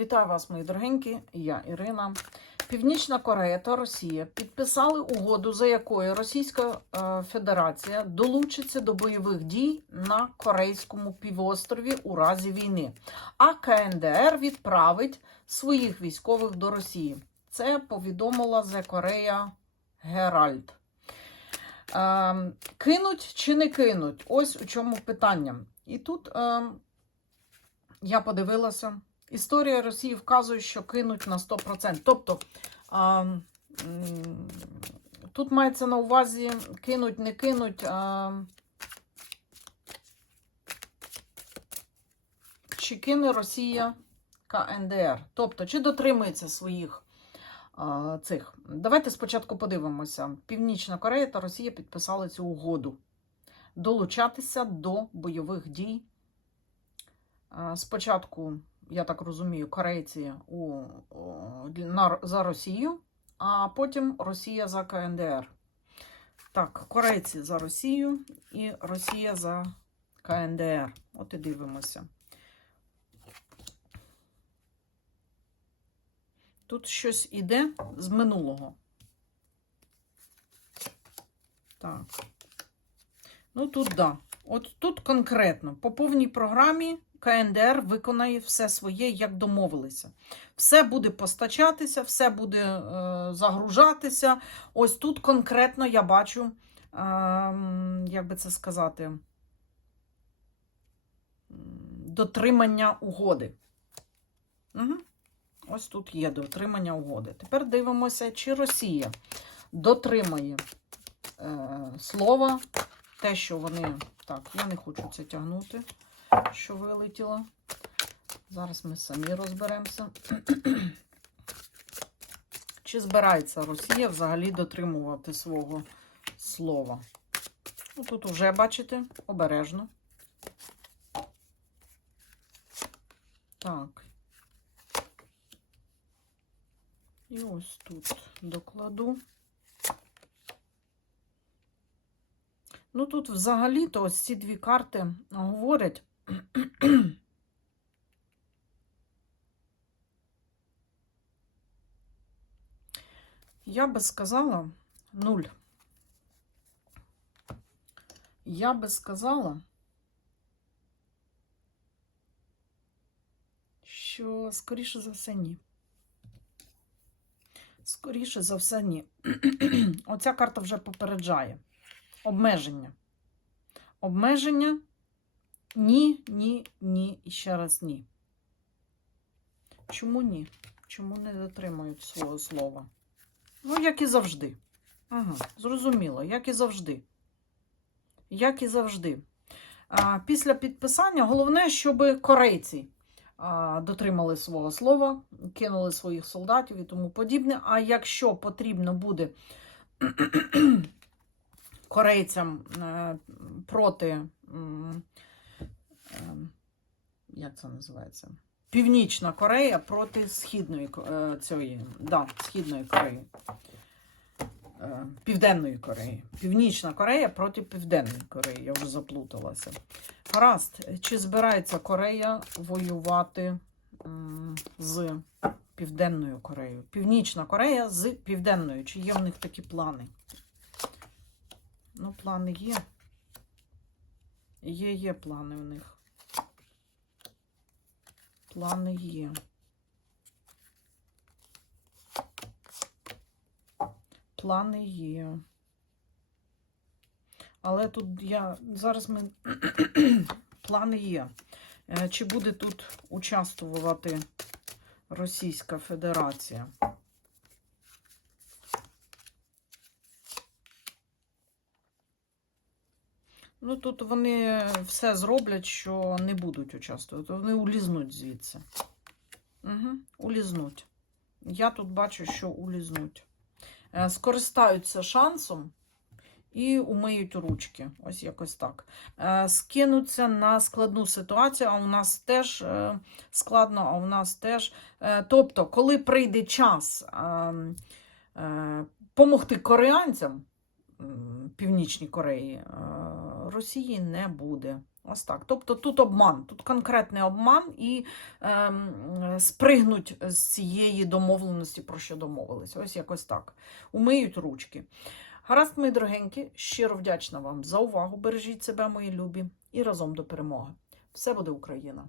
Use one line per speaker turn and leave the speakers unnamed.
Вітаю вас, мої дорогенькі. Я Ірина. Північна Корея та Росія підписали угоду, за якою Російська е, Федерація долучиться до бойових дій на Корейському півострові у разі війни, а КНДР відправить своїх військових до Росії. Це повідомила The Korea Herald. Е, кинуть чи не кинуть? Ось у чому питання. І тут е, я подивилася. Історія Росії вказує, що кинуть на 100%. Тобто а, тут мається на увазі кинуть, не кинуть. А, чи кине Росія КНДР? Тобто, чи дотримується своїх а, цих. Давайте спочатку подивимося. Північна Корея та Росія підписали цю угоду. Долучатися до бойових дій. Спочатку я так розумію, корейці у, на, за Росію, а потім Росія за КНДР. Так, корейці за Росію і Росія за КНДР. От і дивимося. Тут щось іде з минулого. Так. Ну, тут да. От тут конкретно по повній програмі КНДР виконає все своє, як домовилися. Все буде постачатися, все буде е, загружатися. Ось тут конкретно я бачу, е, як би це сказати, дотримання угоди. Угу. Ось тут є дотримання угоди. Тепер дивимося, чи Росія дотримає е, слова, те, що вони. Так, я не хочу це тягнути що вилетіло. Зараз ми самі розберемося. Чи збирається Росія взагалі дотримувати свого слова? Ну, Тут вже, бачите, обережно. Так. І ось тут докладу. Ну, тут взагалі-то ось ці дві карти говорять. Я би сказала нуль. Я би сказала, що скоріше за все ні. Скоріше за все ні. Оця карта вже попереджає. Обмеження. Обмеження ні, ні, ні і ще раз ні. Чому ні? Чому не дотримують свого слова? Ну, як і завжди. Ага, зрозуміло, як і завжди. Як і завжди. А, Після підписання головне, щоб корейці а, дотримали свого слова, кинули своїх солдатів і тому подібне. А якщо потрібно буде корейцям е, проти, як це називається? Північна Корея проти Східної е, цієї, да, Східної Кореї. Е, Південної Кореї. Північна Корея проти Південної Кореї. Я вже заплуталася. Гаразд, чи збирається Корея воювати з Південною Кореєю? Північна Корея з Південною. Чи є в них такі плани? Ну, плани є. Є, є плани в них. Плани є. Плани є. Але тут я зараз ми плани є. Е, Чи буде тут участвувати Російська Федерація? Ну, тут вони все зроблять, що не будуть участвувати. Вони улізнуть звідси. Угу, улізнуть. Я тут бачу, що улізнуть. Е, Скористаються шансом і умиють ручки. Ось якось так. Е, Скинуться на складну ситуацію, а у нас теж е, складно, а у нас теж. Тобто, коли прийде час е, е, помогти кореянцям, м, Північній Кореї, Росії не буде. Ось так. Тобто тут обман, тут конкретний обман і ем, спригнуть з цієї домовленості, про що домовилися. Ось якось так. Умиють ручки. Гаразд, мої дорогенькі, щиро вдячна вам за увагу. Бережіть себе, мої любі, і разом до перемоги. Все буде Україна!